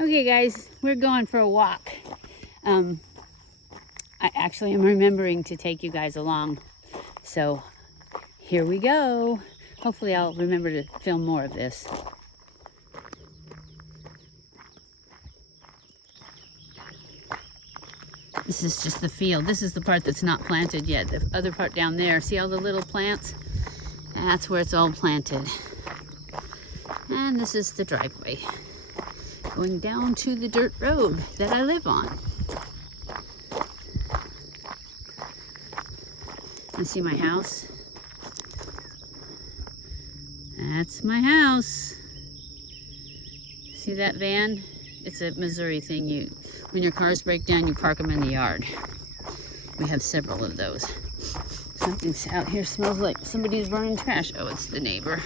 Okay guys, we're going for a walk. I actually am remembering to take you guys along. So here we go. Hopefully I'll remember to film more of this. This is just the field. This is the part that's not planted yet. The other part down there, see all the little plants? That's where it's all planted. And this is the driveway going down to the dirt road that I live on. You see my house? That's my house. See that van? It's a Missouri thing. When your cars break down, you park them in the yard. We have several of those. Something's out here, smells like somebody's burning trash. Oh, it's the neighbor.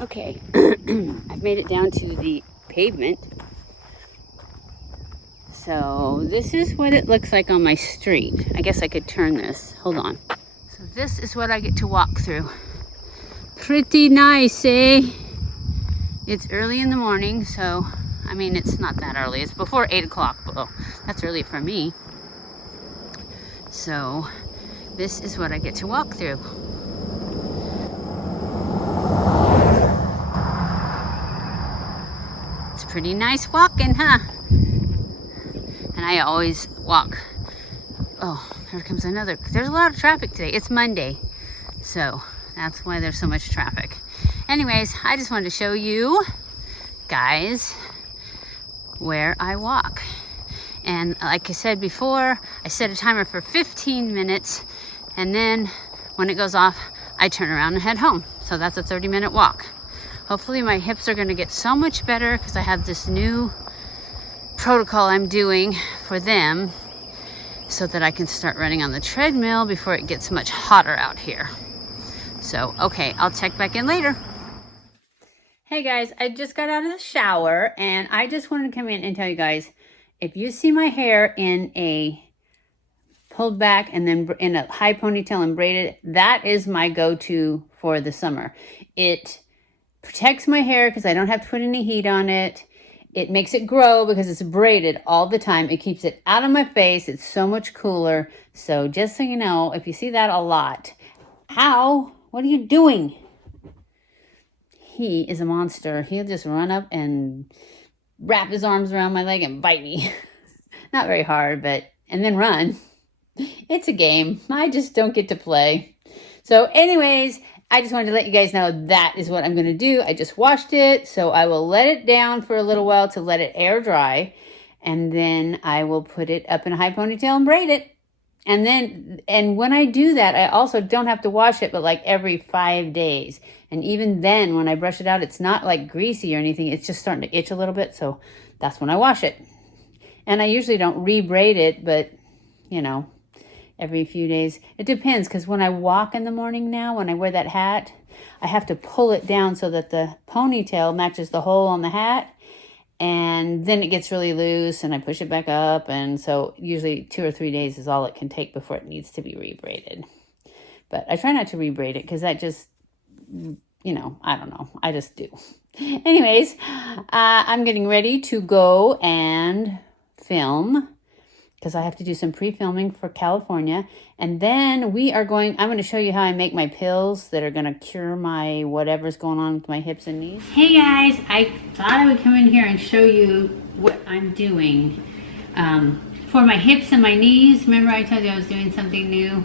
Okay, I've made it down to the pavement. So this is what it looks like on my street. I guess I could turn this. Hold on. So this is what I get to walk through. Pretty nice, eh? It's early in the morning, so I mean, it's not that early. It's before 8 o'clock. Well, that's early for me. So this is what I get to walk through. It's pretty nice walking, huh? And I always walk. Oh, here comes another. There's a lot of traffic today. It's Monday. So that's why there's so much traffic. Anyways, I just wanted to show you guys where I walk. And like I said before, I set a timer for 15 minutes. And then when it goes off, I turn around and head home. So that's a 30-minute walk. Hopefully my hips are gonna get so much better because I have this new protocol I'm doing for them so that I can start running on the treadmill before it gets much hotter out here. So, okay, I'll check back in later. Hey guys, I just got out of the shower and I just wanted to come in and tell you guys, if you see my hair in a pulled back and then in a high ponytail and braided, that is my go-to for the summer. It protects my hair because I don't have to put any heat on it. It makes it grow because it's braided all the time. It keeps it out of my face. It's so much cooler. So just so you know, if you see that a lot, ow, what are you doing? He is a monster. He'll just run up and wrap his arms around my leg and bite me. Not very hard, and then run. It's a game. I just don't get to play. So anyways, I just wanted to let you guys know that is what I'm going to do. I just washed it, so I will let it down for a little while to let it air dry. And then I will put it up in a high ponytail and braid it. And when I do that, I also don't have to wash it, but like every 5 days. And even then, when I brush it out, it's not like greasy or anything. It's just starting to itch a little bit, so that's when I wash it. And I usually don't re-braid it, but, you know, every few days. It depends, because when I walk in the morning now, when I wear that hat, I have to pull it down so that the ponytail matches the hole on the hat. And then it gets really loose and I push it back up. And so usually 2 or 3 days is all it can take before it needs to be re-braided. But I try not to re-braid it because that just, you know, I don't know. I just do. Anyways, I'm getting ready to go and film because I have to do some pre-filming for California. And then I'm going to show you how I make my pills that are going to cure my whatever's going on with my hips and knees. Hey guys, I thought I would come in here and show you what I'm doing for my hips and my knees. Remember I told you I was doing something new?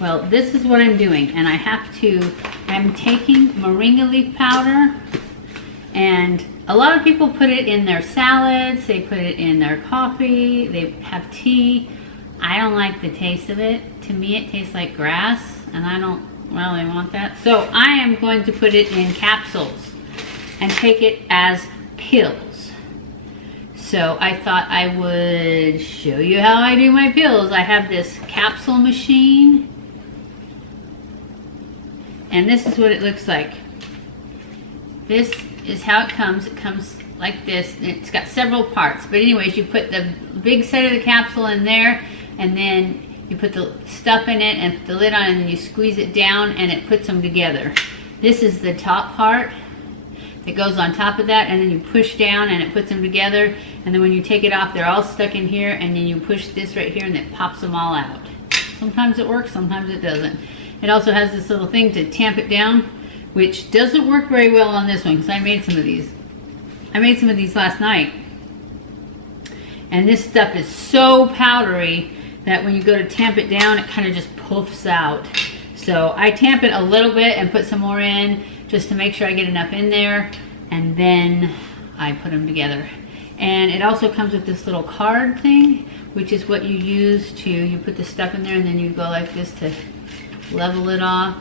Well, this is what I'm doing. And I'm taking Moringa leaf powder, and a lot of people put it in their salads, they put it in their coffee, they have tea. I don't like the taste of it. To me it tastes like grass and I don't really want that. So I am going to put it in capsules and take it as pills. So I thought I would show you how I do my pills. I have this Capsule Machine and this is what it looks like. This is how it comes. It comes like this. It's got several parts, but anyways, you put the big set of the capsule in there, and then you put the stuff in it and put the lid on, and then you squeeze it down and it puts them together. This is the top part. that goes on top of that, and then you push down and it puts them together, and then when you take it off, they're all stuck in here, and then you push this right here and it pops them all out. Sometimes it works, sometimes it doesn't. It also has this little thing to tamp it down, which doesn't work very well on this one because I made some of these. I made some of these last night. And this stuff is so powdery that when you go to tamp it down, it kind of just puffs out. So I tamp it a little bit and put some more in just to make sure I get enough in there, and then I put them together. And it also comes with this little card thing, which is what you use to, you put the stuff in there and then you go like this to level it off,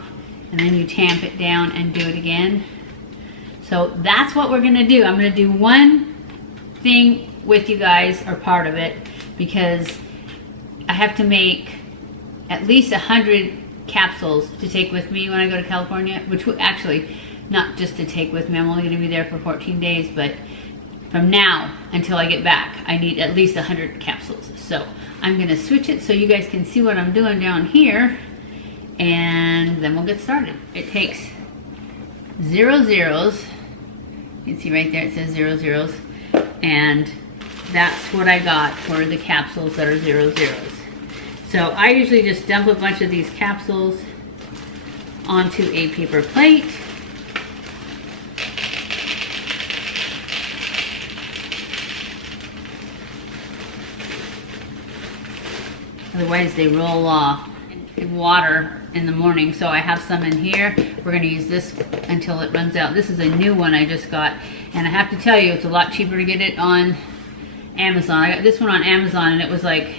and then you tamp it down and do it again. So that's what we're gonna do. I'm gonna do one thing with you guys, or part of it, because I have to make at least 100 capsules to take with me when I go to California, which will actually, not just to take with me, I'm only gonna be there for 14 days, but from now until I get back, I need at least 100 capsules. So I'm gonna switch it so you guys can see what I'm doing down here, and then we'll get started. It takes 0 zeros. You can see right there it says 0 zeros, and that's what I got for the capsules that are 0 zeros. So I usually just dump a bunch of these capsules onto a paper plate. Otherwise they roll off in water in the morning. So I have some in here. We're gonna use this until it runs out. This is a new one I just got, and I have to tell you, it's a lot cheaper to get it on Amazon. I got this one on Amazon and it was like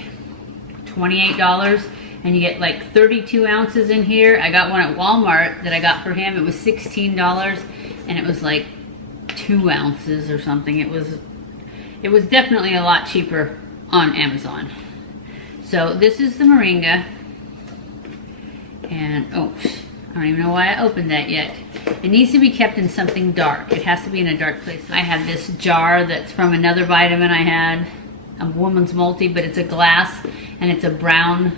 $28, and you get like 32 ounces in here. I got one at Walmart that I got for him. It was $16, and it was like 2 ounces or something. It was definitely a lot cheaper on Amazon. So this is the Moringa, and oh, I don't even know why I opened that yet. It needs to be kept in something dark. It has to be in a dark place. I have this jar that's from another vitamin I had, a woman's multi, but it's a glass and it's a brown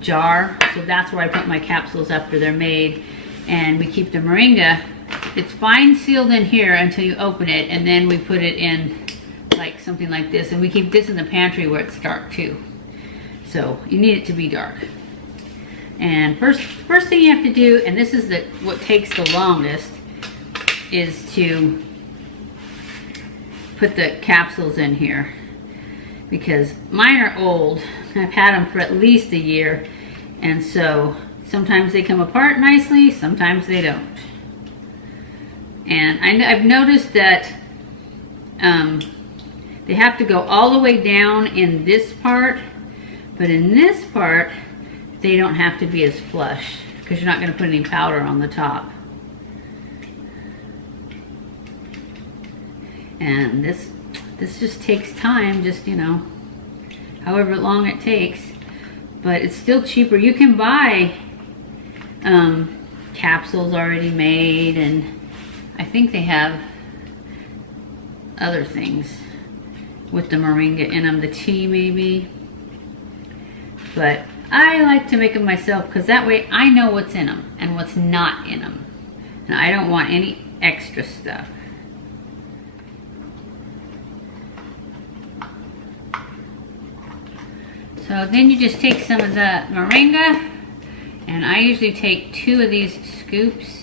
jar. So that's where I put my capsules after they're made. And we keep the Moringa, it's fine sealed in here until you open it, and then we put it in like something like this, and we keep this in the pantry where it's dark too. So you need it to be dark. And first thing you have to do, and this is what takes the longest, is to put the capsules in here, because mine are old. I've had them for at least a year, and so sometimes they come apart nicely, sometimes they don't. And I've noticed that they have to go all the way down in this part, but in this part they don't have to be as flush, because you're not going to put any powder on the top. And this just takes time, just, you know, however long it takes, but it's still cheaper. You can buy capsules already made, and I think they have other things with the Moringa in them, the tea maybe, but I like to make them myself because that way I know what's in them and what's not in them, and I don't want any extra stuff. So then you just take some of the Moringa, and I usually take 2 of these scoops.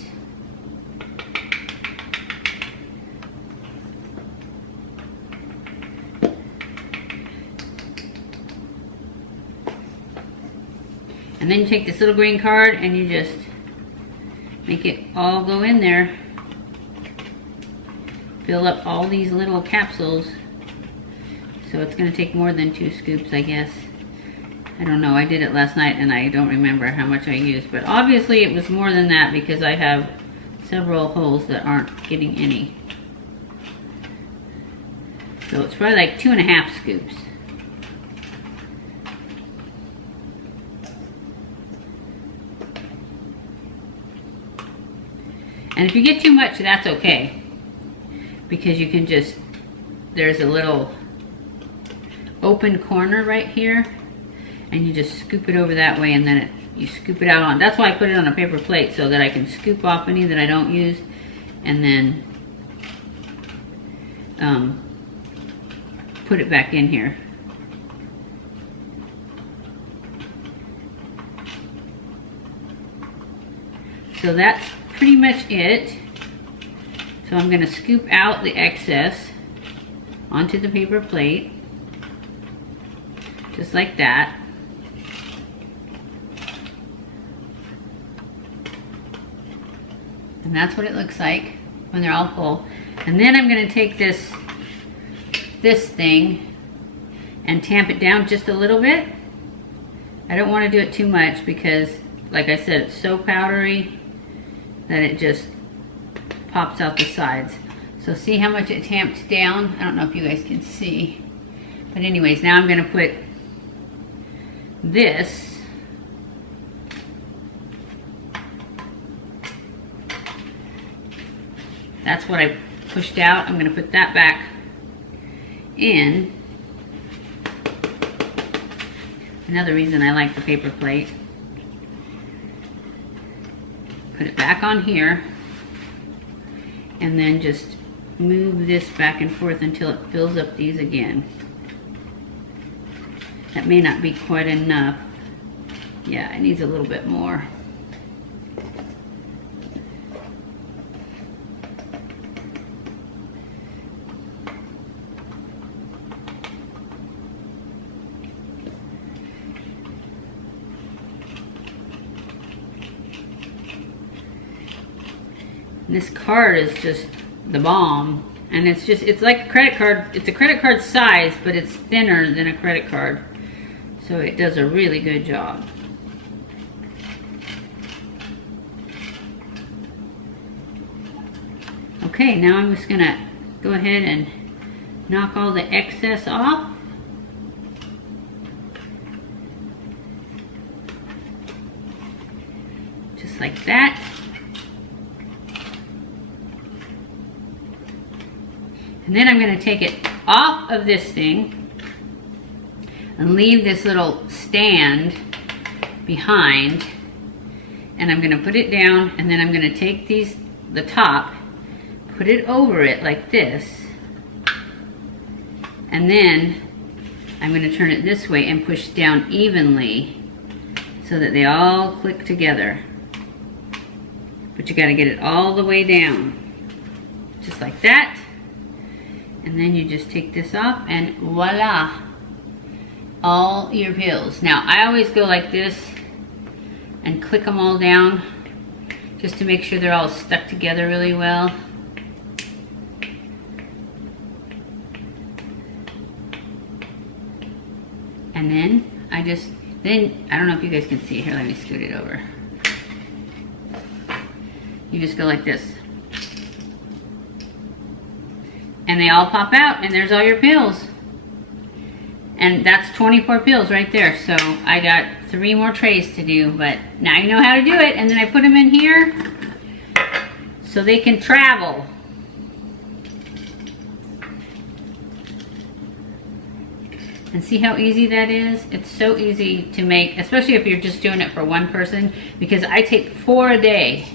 And then you take this little green card and you just make it all go in there. Fill up all these little capsules. So it's going to take more than 2 scoops, I guess. I don't know, I did it last night and I don't remember how much I used, but obviously it was more than that because I have several holes that aren't getting any. So it's probably like 2.5 scoops. And if you get too much, that's okay, because you can just, there's a little open corner right here, and you just scoop it over that way, and then you scoop it out on. That's why I put it on a paper plate, so that I can scoop off any that I don't use, and then put it back in here. So that's pretty much it. So I'm going to scoop out the excess onto the paper plate, just like that. And that's what it looks like when they're all full. And then I'm going to take this thing and tamp it down just a little bit. I don't want to do it too much because, like I said, it's so powdery that it just pops out the sides. So see how much it tamps down? I don't know if you guys can see. But anyways, now I'm going to put this that's what I pushed out. I'm going to put that back in. Another reason I like the paper plate. Put it back on here, and then just move this back and forth until it fills up these again. That may not be quite enough. Yeah, it needs a little bit more. This card is just the bomb, and it's like a credit card. It's a credit card size, but it's thinner than a credit card, so it does a really good job. Okay, now I'm just gonna go ahead and knock all the excess off. Just like that. And then I'm going to take it off of this thing and leave this little stand behind. And I'm going to put it down, and then I'm going to take the top, put it over it like this. And then I'm going to turn it this way and push down evenly so that they all click together. But you got to get it all the way down. Just like that. And then you just take this off, and voila, all your pills. Now I always go like this and click them all down just to make sure they're all stuck together really well. And then I don't know if you guys can see. Here, let me scoot it over. You just go like this. And they all pop out, and there's all your pills. And that's 24 pills right there. So I got 3 more trays to do, but now you know how to do it. And then I put them in here so they can travel. And see how easy that is? It's so easy to make, especially if you're just doing it for one person, because I take 4 a day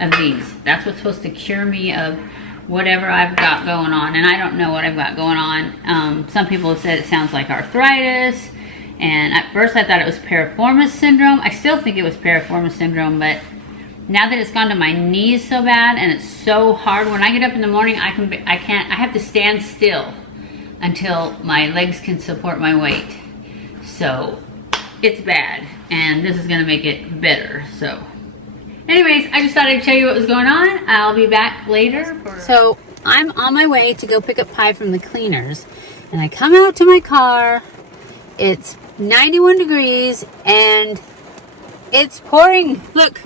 of these. That's what's supposed to cure me of whatever I've got going on, and I don't know what I've got going on. Some people have said it sounds like arthritis, and at first I thought it was piriformis syndrome. I still think it was piriformis syndrome, but now that it's gone to my knees so bad and it's so hard, when I get up in the morning, I have to stand still until my legs can support my weight. So it's bad, and this is gonna make it better. So anyways, I just thought I'd show you what was going on. I'll be back later. So I'm on my way to go pick up pie from the cleaners, and I come out to my car. It's 91 degrees and it's pouring. Look,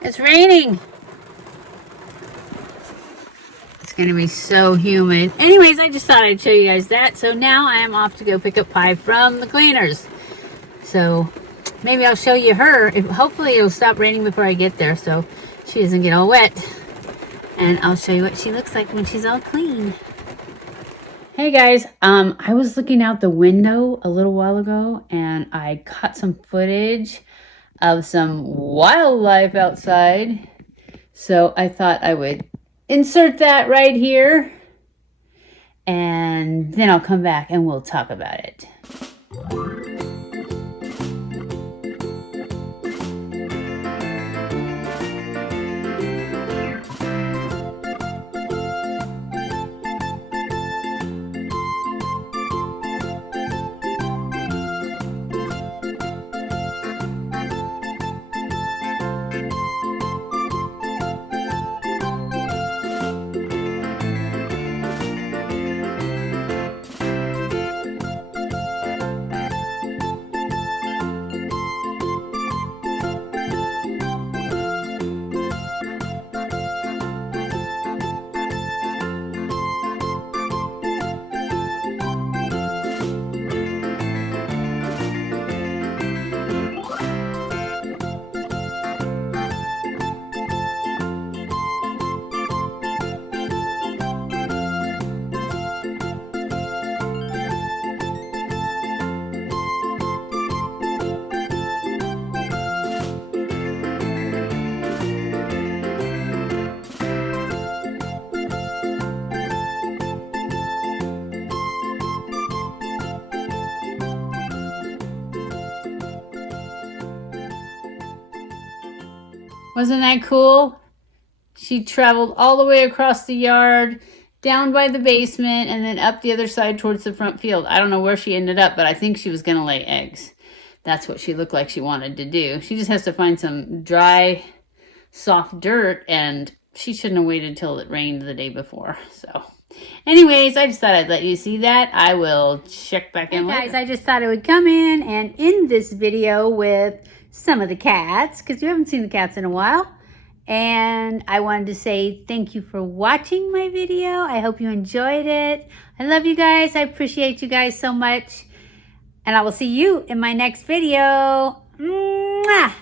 it's raining. It's gonna be so humid. Anyways, I just thought I'd show you guys that. So now I am off to go pick up pie from the cleaners. So maybe I'll show you her. Hopefully it'll stop raining before I get there so she doesn't get all wet. And I'll show you what she looks like when she's all clean. Hey guys, I was looking out the window a little while ago and I caught some footage of some wildlife outside. So I thought I would insert that right here, and then I'll come back and we'll talk about it. Wasn't that cool? She traveled all the way across the yard, down by the basement, and then up the other side towards the front field. I don't know where she ended up, but I think she was going to lay eggs. That's what she looked like she wanted to do. She just has to find some dry, soft dirt, and she shouldn't have waited till it rained the day before. So, anyways, I just thought I'd let you see that. I will check back in later. Hey guys, I just thought I would come in and end this video with some of the cats, because you haven't seen the cats in a while. And I wanted to say thank you for watching my video. I hope you enjoyed it. I love you guys. I appreciate you guys so much. And I will see you in my next video. Mwah!